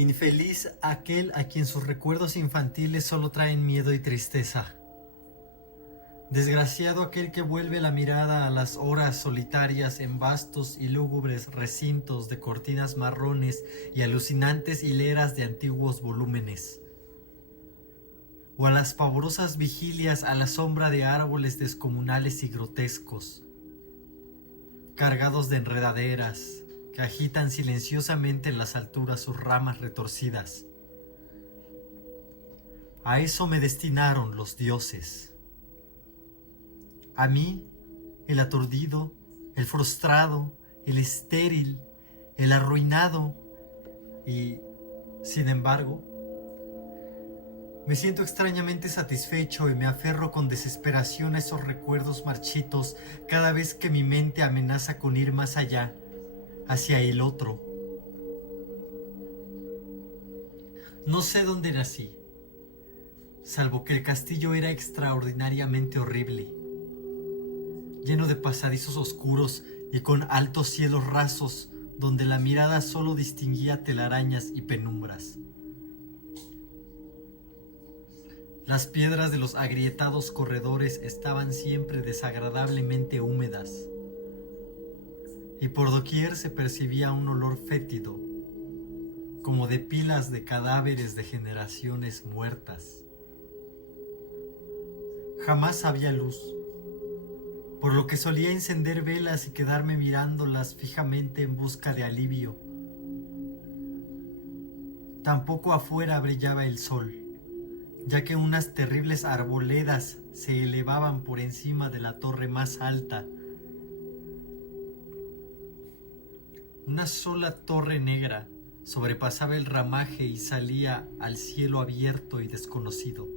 Infeliz aquel a quien sus recuerdos infantiles solo traen miedo y tristeza. Desgraciado aquel que vuelve la mirada a las horas solitarias en vastos y lúgubres recintos de cortinas marrones y alucinantes hileras de antiguos volúmenes. O a las pavorosas vigilias a la sombra de árboles descomunales y grotescos, cargados de enredaderas, que agitan silenciosamente en las alturas sus ramas retorcidas. A eso me destinaron los dioses. A mí, el aturdido, el frustrado, el estéril, el arruinado, y, sin embargo, me siento extrañamente satisfecho y me aferro con desesperación a esos recuerdos marchitos cada vez que mi mente amenaza con ir más allá, hacia el otro. No sé dónde nací, salvo que el castillo era extraordinariamente horrible, lleno de pasadizos oscuros y con altos cielos rasos donde la mirada solo distinguía telarañas y penumbras. Las piedras de los agrietados corredores estaban siempre desagradablemente húmedas, y por doquier se percibía un olor fétido, como de pilas de cadáveres de generaciones muertas. Jamás había luz, por lo que solía encender velas y quedarme mirándolas fijamente en busca de alivio. Tampoco afuera brillaba el sol, ya que unas terribles arboledas se elevaban por encima de la torre más alta. Una sola torre negra sobrepasaba el ramaje y salía al cielo abierto y desconocido.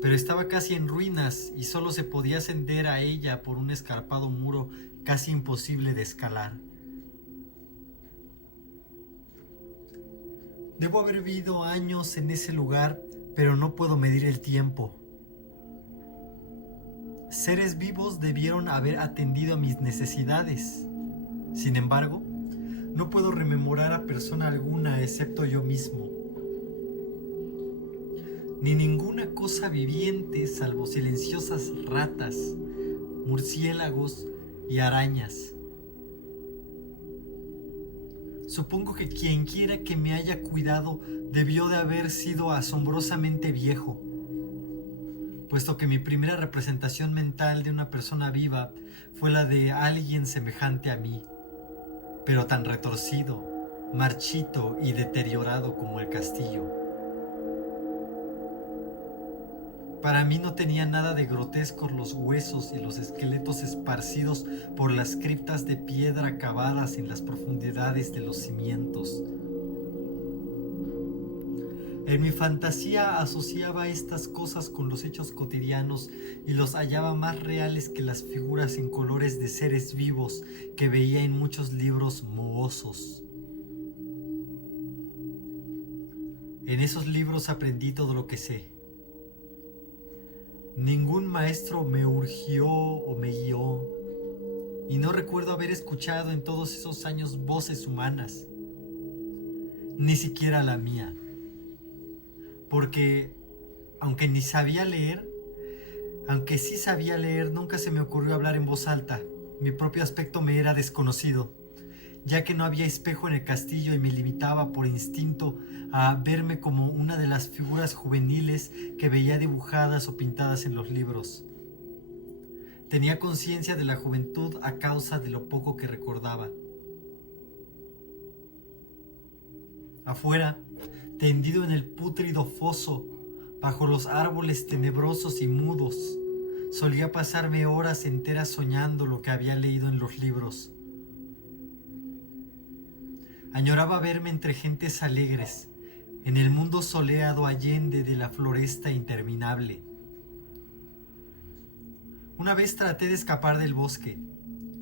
Pero estaba casi en ruinas y solo se podía ascender a ella por un escarpado muro casi imposible de escalar. Debo haber vivido años en ese lugar, pero no puedo medir el tiempo. Seres vivos debieron haber atendido a mis necesidades. Sin embargo, no puedo rememorar a persona alguna excepto yo mismo, ni ninguna cosa viviente salvo silenciosas ratas, murciélagos y arañas. Supongo que quien quiera que me haya cuidado debió de haber sido asombrosamente viejo, puesto que mi primera representación mental de una persona viva fue la de alguien semejante a mí, pero tan retorcido, marchito y deteriorado como el castillo. Para mí no tenía nada de grotescos los huesos y los esqueletos esparcidos por las criptas de piedra cavadas en las profundidades de los cimientos. En mi fantasía asociaba estas cosas con los hechos cotidianos y los hallaba más reales que las figuras en colores de seres vivos que veía en muchos libros mohosos. En esos libros aprendí todo lo que sé. Ningún maestro me urgió o me guió, y no recuerdo haber escuchado en todos esos años voces humanas, ni siquiera la mía, porque aunque sí sabía leer, nunca se me ocurrió hablar en voz alta. Mi propio aspecto me era desconocido, ya que no había espejo en el castillo y me limitaba por instinto a verme como una de las figuras juveniles que veía dibujadas o pintadas en los libros. Tenía conciencia de la juventud a causa de lo poco que recordaba. Afuera, tendido en el pútrido foso, bajo los árboles tenebrosos y mudos, solía pasarme horas enteras soñando lo que había leído en los libros. Añoraba verme entre gentes alegres, en el mundo soleado allende de la floresta interminable. Una vez traté de escapar del bosque,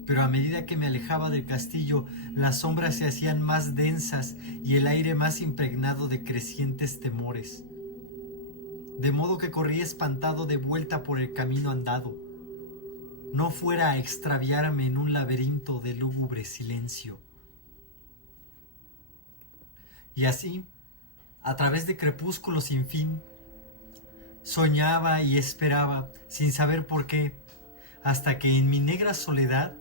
pero a medida que me alejaba del castillo, las sombras se hacían más densas y el aire más impregnado de crecientes temores. De modo que corrí espantado de vuelta por el camino andado, no fuera a extraviarme en un laberinto de lúgubre silencio. Y así, a través de crepúsculos sin fin, soñaba y esperaba, sin saber por qué, hasta que en mi negra soledad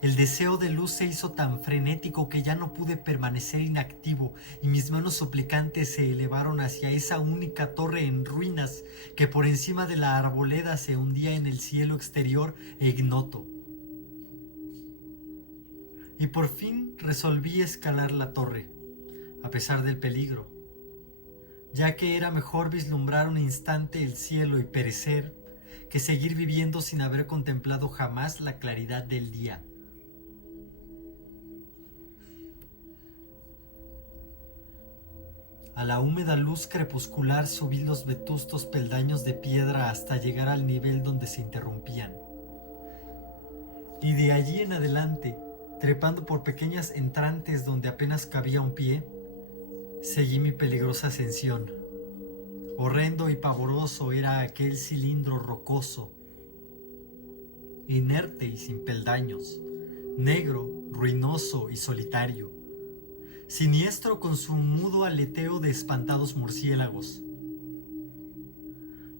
el deseo de luz se hizo tan frenético que ya no pude permanecer inactivo y mis manos suplicantes se elevaron hacia esa única torre en ruinas que por encima de la arboleda se hundía en el cielo exterior e ignoto. Y por fin resolví escalar la torre, a pesar del peligro, ya que era mejor vislumbrar un instante el cielo y perecer que seguir viviendo sin haber contemplado jamás la claridad del día. A la húmeda luz crepuscular subí los vetustos peldaños de piedra hasta llegar al nivel donde se interrumpían. Y de allí en adelante, trepando por pequeñas entrantes donde apenas cabía un pie, seguí mi peligrosa ascensión. Horrendo y pavoroso era aquel cilindro rocoso, inerte y sin peldaños, negro, ruinoso y solitario, siniestro con su mudo aleteo de espantados murciélagos.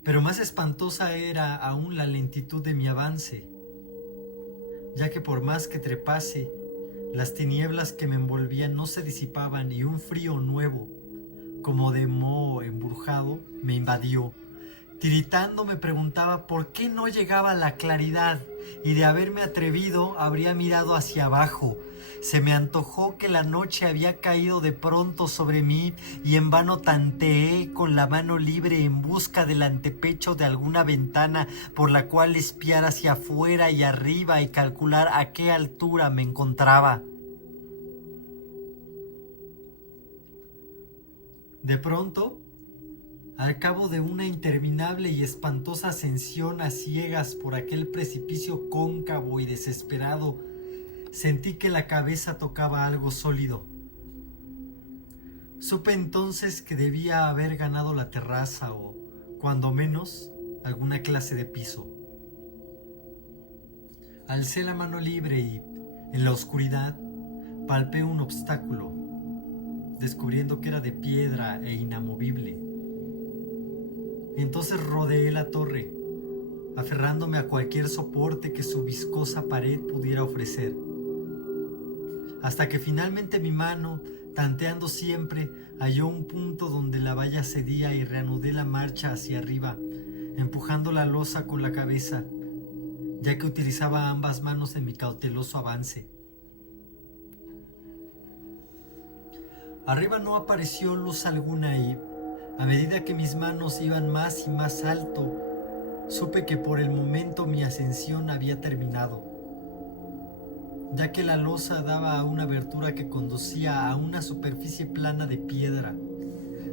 Pero más espantosa era aún la lentitud de mi avance, ya que por más que trepase, las tinieblas que me envolvían no se disipaban y un frío nuevo, como de moho embrujado, me invadió. Tiritando me preguntaba por qué no llegaba la claridad, y de haberme atrevido habría mirado hacia abajo. Se me antojó que la noche había caído de pronto sobre mí y en vano tanteé con la mano libre en busca del antepecho de alguna ventana por la cual espiar hacia afuera y arriba y calcular a qué altura me encontraba. De pronto, al cabo de una interminable y espantosa ascensión a ciegas por aquel precipicio cóncavo y desesperado, sentí que la cabeza tocaba algo sólido. Supe entonces que debía haber ganado la terraza o, cuando menos, alguna clase de piso. Alcé la mano libre y, en la oscuridad, palpé un obstáculo, descubriendo que era de piedra e inamovible. Entonces rodeé la torre, aferrándome a cualquier soporte que su viscosa pared pudiera ofrecer, hasta que finalmente mi mano, tanteando siempre, halló un punto donde la valla cedía y reanudé la marcha hacia arriba, empujando la losa con la cabeza, ya que utilizaba ambas manos en mi cauteloso avance. Arriba no apareció luz alguna y, a medida que mis manos iban más y más alto, supe que por el momento mi ascensión había terminado, ya que la losa daba a una abertura que conducía a una superficie plana de piedra,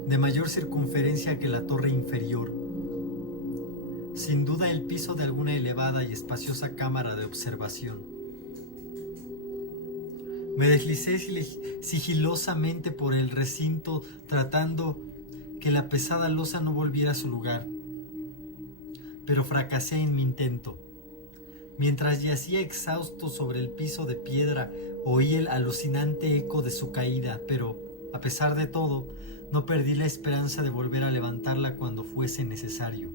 de mayor circunferencia que la torre inferior. Sin duda el piso de alguna elevada y espaciosa cámara de observación. Me deslicé sigilosamente por el recinto tratando que la pesada losa no volviera a su lugar, pero fracasé en mi intento. Mientras yacía exhausto sobre el piso de piedra, oí el alucinante eco de su caída, pero, a pesar de todo, no perdí la esperanza de volver a levantarla cuando fuese necesario.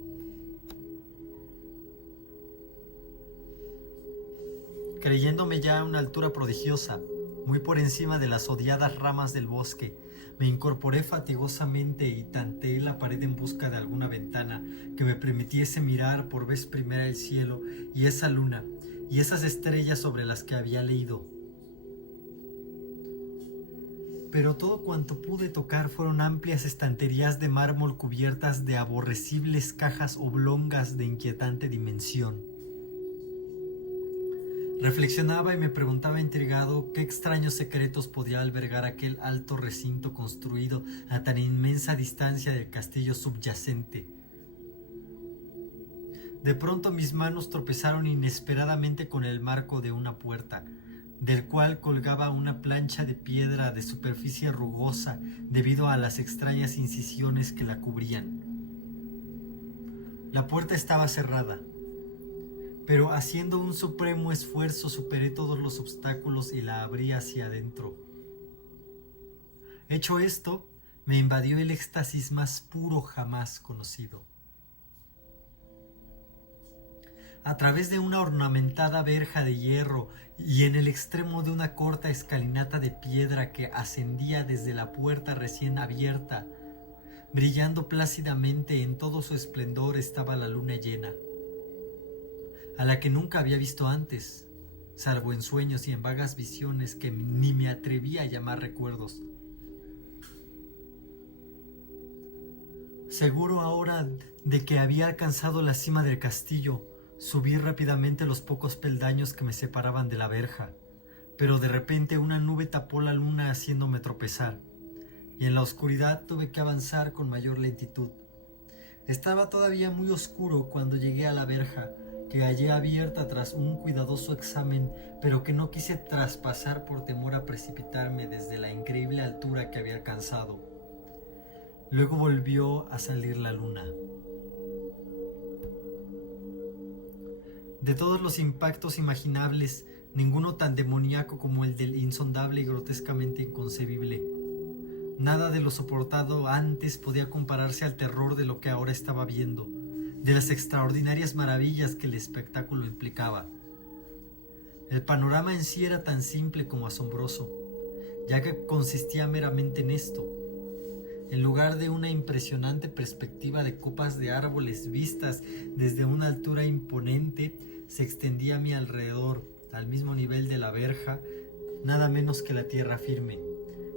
Creyéndome ya a una altura prodigiosa, muy por encima de las odiadas ramas del bosque, me incorporé fatigosamente y tanteé la pared en busca de alguna ventana que me permitiese mirar por vez primera el cielo y esa luna y esas estrellas sobre las que había leído. Pero todo cuanto pude tocar fueron amplias estanterías de mármol cubiertas de aborrecibles cajas oblongas de inquietante dimensión. Reflexionaba y me preguntaba intrigado qué extraños secretos podía albergar aquel alto recinto construido a tan inmensa distancia del castillo subyacente. De pronto mis manos tropezaron inesperadamente con el marco de una puerta, del cual colgaba una plancha de piedra de superficie rugosa debido a las extrañas incisiones que la cubrían. La puerta estaba cerrada, pero haciendo un supremo esfuerzo superé todos los obstáculos y la abrí hacia adentro. Hecho esto, me invadió el éxtasis más puro jamás conocido. A través de una ornamentada verja de hierro y en el extremo de una corta escalinata de piedra que ascendía desde la puerta recién abierta, brillando plácidamente en todo su esplendor, estaba la luna llena, a la que nunca había visto antes, salvo en sueños y en vagas visiones que ni me atrevía a llamar recuerdos. Seguro ahora de que había alcanzado la cima del castillo, subí rápidamente los pocos peldaños que me separaban de la verja, pero de repente una nube tapó la luna haciéndome tropezar, y en la oscuridad tuve que avanzar con mayor lentitud. Estaba todavía muy oscuro cuando llegué a la verja, que hallé abierta tras un cuidadoso examen, pero que no quise traspasar por temor a precipitarme desde la increíble altura que había alcanzado. Luego volvió a salir la luna. De todos los impactos imaginables, ninguno tan demoníaco como el del insondable y grotescamente inconcebible. Nada de lo soportado antes podía compararse al terror de lo que ahora estaba viendo, de las extraordinarias maravillas que el espectáculo implicaba. El panorama en sí era tan simple como asombroso, ya que consistía meramente en esto. En lugar de una impresionante perspectiva de copas de árboles vistas desde una altura imponente, se extendía a mi alrededor, al mismo nivel de la verja, nada menos que la tierra firme,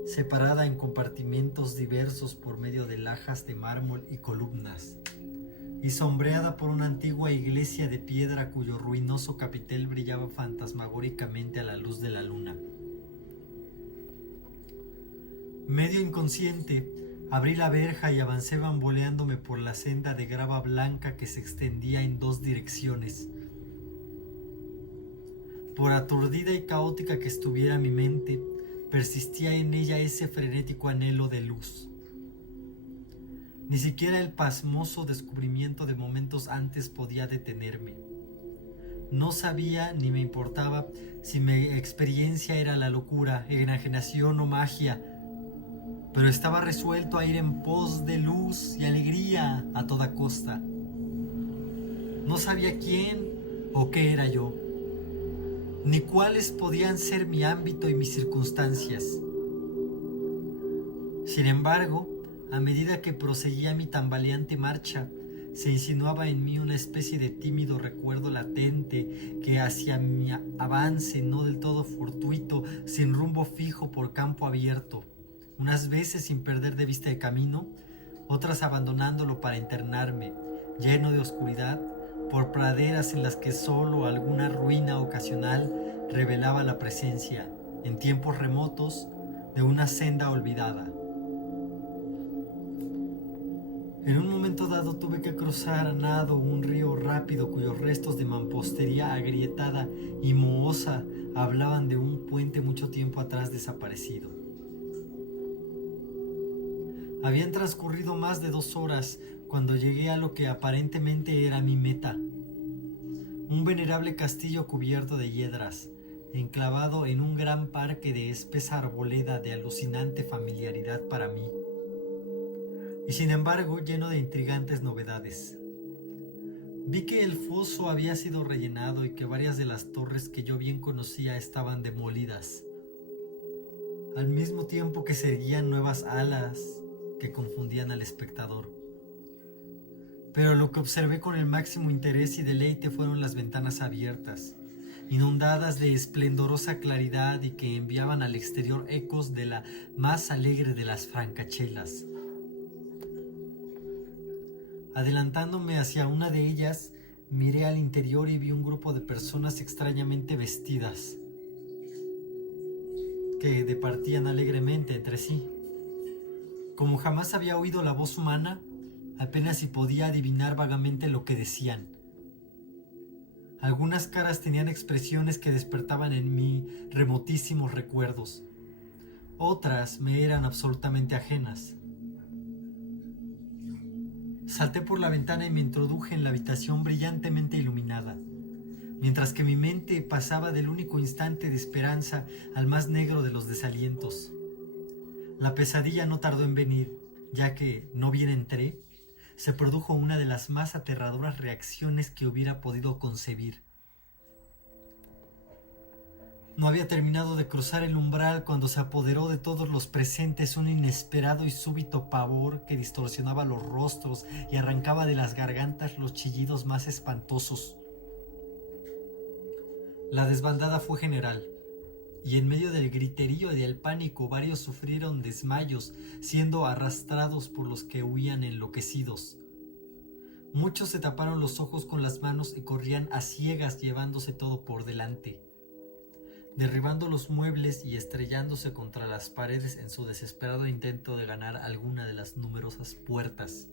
separada en compartimentos diversos por medio de lajas de mármol y columnas, y sombreada por una antigua iglesia de piedra cuyo ruinoso capitel brillaba fantasmagóricamente a la luz de la luna. Medio inconsciente, abrí la verja y avancé bamboleándome por la senda de grava blanca que se extendía en dos direcciones. Por aturdida y caótica que estuviera mi mente, persistía en ella ese frenético anhelo de luz. Ni siquiera el pasmoso descubrimiento de momentos antes podía detenerme. No sabía ni me importaba si mi experiencia era la locura, enajenación o magia, pero estaba resuelto a ir en pos de luz y alegría a toda costa. No sabía quién o qué era yo, ni cuáles podían ser mi ámbito y mis circunstancias. Sin embargo, a medida que proseguía mi tambaleante marcha, se insinuaba en mí una especie de tímido recuerdo latente que hacia mi avance no del todo fortuito, sin rumbo fijo por campo abierto, unas veces sin perder de vista el camino, otras abandonándolo para internarme, lleno de oscuridad, por praderas en las que solo alguna ruina ocasional revelaba la presencia, en tiempos remotos, de una senda olvidada. En un momento dado tuve que cruzar a nado un río rápido cuyos restos de mampostería agrietada y mohosa hablaban de un puente mucho tiempo atrás desaparecido. Habían transcurrido más de 2 horas cuando llegué a lo que aparentemente era mi meta. Un venerable castillo cubierto de hiedras, enclavado en un gran parque de espesa arboleda de alucinante familiaridad para mí, y sin embargo lleno de intrigantes novedades. Vi que el foso había sido rellenado y que varias de las torres que yo bien conocía estaban demolidas, al mismo tiempo que se erguían nuevas alas que confundían al espectador. Pero lo que observé con el máximo interés y deleite fueron las ventanas abiertas, inundadas de esplendorosa claridad y que enviaban al exterior ecos de la más alegre de las francachelas. Adelantándome hacia una de ellas, miré al interior y vi un grupo de personas extrañamente vestidas, que departían alegremente entre sí. Como jamás había oído la voz humana, apenas si podía adivinar vagamente lo que decían. Algunas caras tenían expresiones que despertaban en mí remotísimos recuerdos. Otras me eran absolutamente ajenas. Salté por la ventana y me introduje en la habitación brillantemente iluminada, mientras que mi mente pasaba del único instante de esperanza al más negro de los desalientos. La pesadilla no tardó en venir, ya que, no bien entré, se produjo una de las más aterradoras reacciones que hubiera podido concebir. No había terminado de cruzar el umbral cuando se apoderó de todos los presentes un inesperado y súbito pavor que distorsionaba los rostros y arrancaba de las gargantas los chillidos más espantosos. La desbandada fue general, y en medio del griterío y del pánico varios sufrieron desmayos, siendo arrastrados por los que huían enloquecidos. Muchos se taparon los ojos con las manos y corrían a ciegas llevándose todo por delante, derribando los muebles y estrellándose contra las paredes en su desesperado intento de ganar alguna de las numerosas puertas.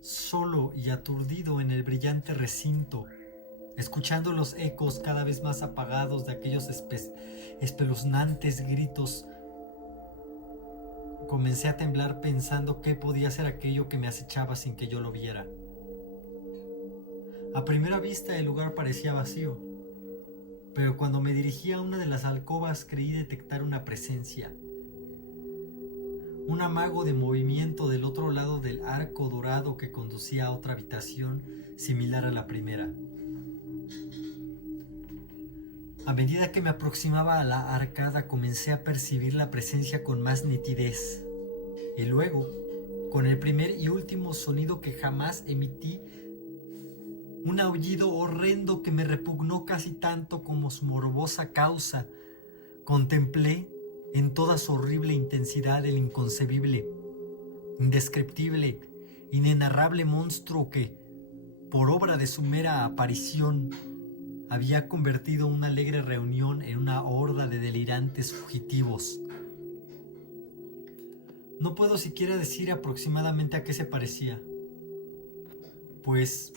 Solo y aturdido en el brillante recinto, escuchando los ecos cada vez más apagados de aquellos espeluznantes gritos, comencé a temblar pensando qué podía ser aquello que me acechaba sin que yo lo viera. A primera vista el lugar parecía vacío, pero cuando me dirigí a una de las alcobas creí detectar una presencia. Un amago de movimiento del otro lado del arco dorado que conducía a otra habitación similar a la primera. A medida que me aproximaba a la arcada comencé a percibir la presencia con más nitidez. Y luego, con el primer y último sonido que jamás emití, un aullido horrendo que me repugnó casi tanto como su morbosa causa, contemplé en toda su horrible intensidad el inconcebible, indescriptible, inenarrable monstruo que, por obra de su mera aparición, había convertido una alegre reunión en una horda de delirantes fugitivos. No puedo siquiera decir aproximadamente a qué se parecía, pues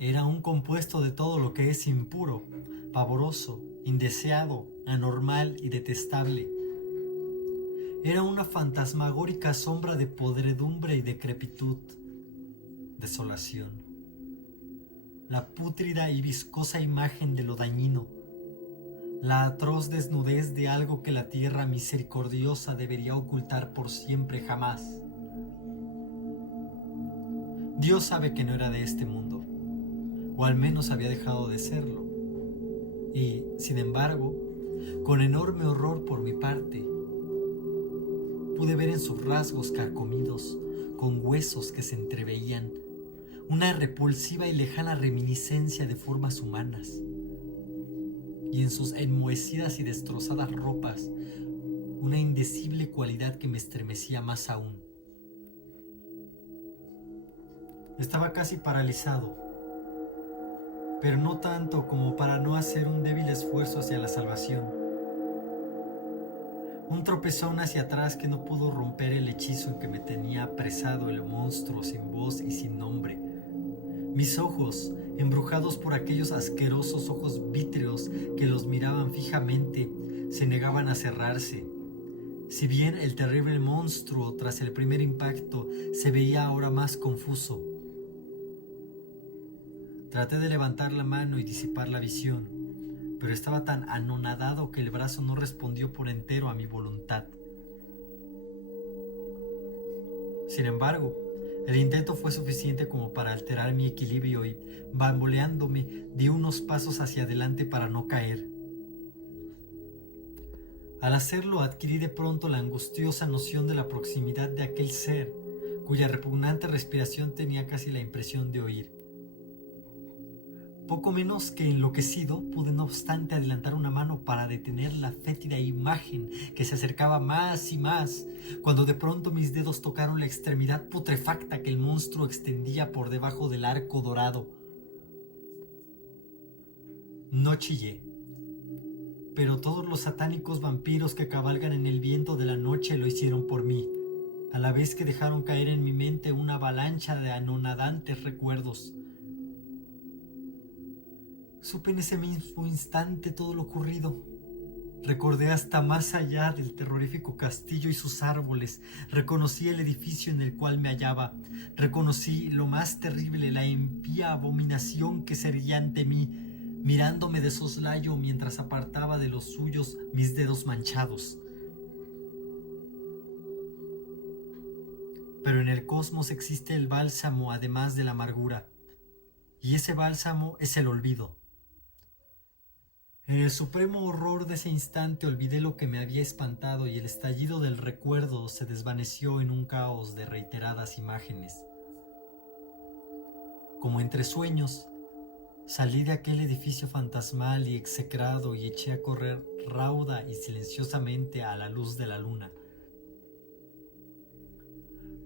era un compuesto de todo lo que es impuro, pavoroso, indeseado, anormal y detestable. Era una fantasmagórica sombra de podredumbre y decrepitud, desolación. La pútrida y viscosa imagen de lo dañino, la atroz desnudez de algo que la tierra misericordiosa debería ocultar por siempre jamás. Dios sabe que no era de este mundo, o al menos había dejado de serlo, y, sin embargo, con enorme horror por mi parte, pude ver en sus rasgos carcomidos, con huesos que se entreveían, una repulsiva y lejana reminiscencia de formas humanas, y en sus enmohecidas y destrozadas ropas, una indecible cualidad que me estremecía más aún. Estaba casi paralizado, pero no tanto como para no hacer un débil esfuerzo hacia la salvación. Un tropezón hacia atrás que no pudo romper el hechizo en que me tenía apresado el monstruo sin voz y sin nombre. Mis ojos, embrujados por aquellos asquerosos ojos vítreos que los miraban fijamente, se negaban a cerrarse. Si bien el terrible monstruo, tras el primer impacto, se veía ahora más confuso. Traté de levantar la mano y disipar la visión, pero estaba tan anonadado que el brazo no respondió por entero a mi voluntad. Sin embargo, el intento fue suficiente como para alterar mi equilibrio y, bamboleándome, di unos pasos hacia adelante para no caer. Al hacerlo, adquirí de pronto la angustiosa noción de la proximidad de aquel ser, cuya repugnante respiración tenía casi la impresión de oír. Poco menos que enloquecido, pude no obstante adelantar una mano para detener la fétida imagen que se acercaba más y más, cuando de pronto mis dedos tocaron la extremidad putrefacta que el monstruo extendía por debajo del arco dorado. No chillé, pero todos los satánicos vampiros que cabalgan en el viento de la noche lo hicieron por mí, a la vez que dejaron caer en mi mente una avalancha de anonadantes recuerdos. Supe en ese mismo instante todo lo ocurrido. Recordé hasta más allá del terrorífico castillo y sus árboles. Reconocí el edificio en el cual me hallaba. Reconocí lo más terrible, la impía abominación que se erguía ante mí, mirándome de soslayo mientras apartaba de los suyos mis dedos manchados. pero en el cosmos existe el bálsamo además de la amargura, y ese bálsamo es el olvido. En el supremo horror de ese instante olvidé lo que me había espantado y el estallido del recuerdo se desvaneció en un caos de reiteradas imágenes. Como entre sueños, salí de aquel edificio fantasmal y execrado y eché a correr rauda y silenciosamente a la luz de la luna.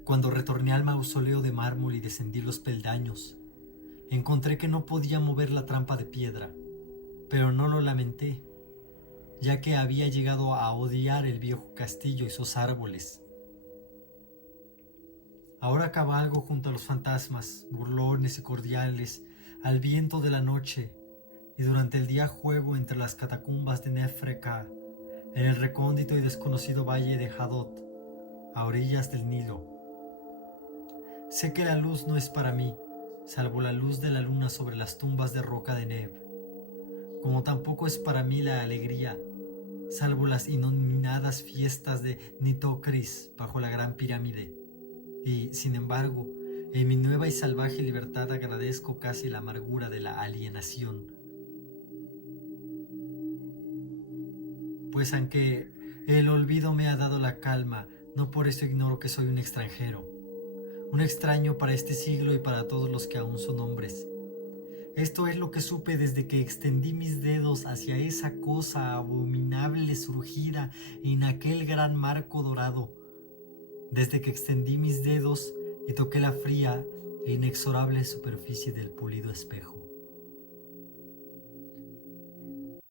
Cuando retorné al mausoleo de mármol y descendí los peldaños, encontré que no podía mover la trampa de piedra, pero no lo lamenté, ya que había llegado a odiar el viejo castillo y sus árboles. Ahora cabalgo junto a los fantasmas, burlones y cordiales, al viento de la noche, y durante el día juego entre las catacumbas de Nefreka, en el recóndito y desconocido valle de Hadot, a orillas del Nilo. Sé que la luz no es para mí, salvo la luz de la luna sobre las tumbas de roca de Neb, como tampoco es para mí la alegría, salvo las inominadas fiestas de Nitocris bajo la gran pirámide. Y, sin embargo, en mi nueva y salvaje libertad agradezco casi la amargura de la alienación. Pues aunque el olvido me ha dado la calma, no por eso ignoro que soy un extranjero, un extraño para este siglo y para todos los que aún son hombres. Esto es lo que supe desde que extendí mis dedos hacia esa cosa abominable surgida en aquel gran marco dorado, desde que extendí mis dedos y toqué la fría e inexorable superficie del pulido espejo.